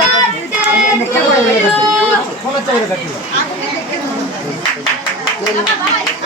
Thank you.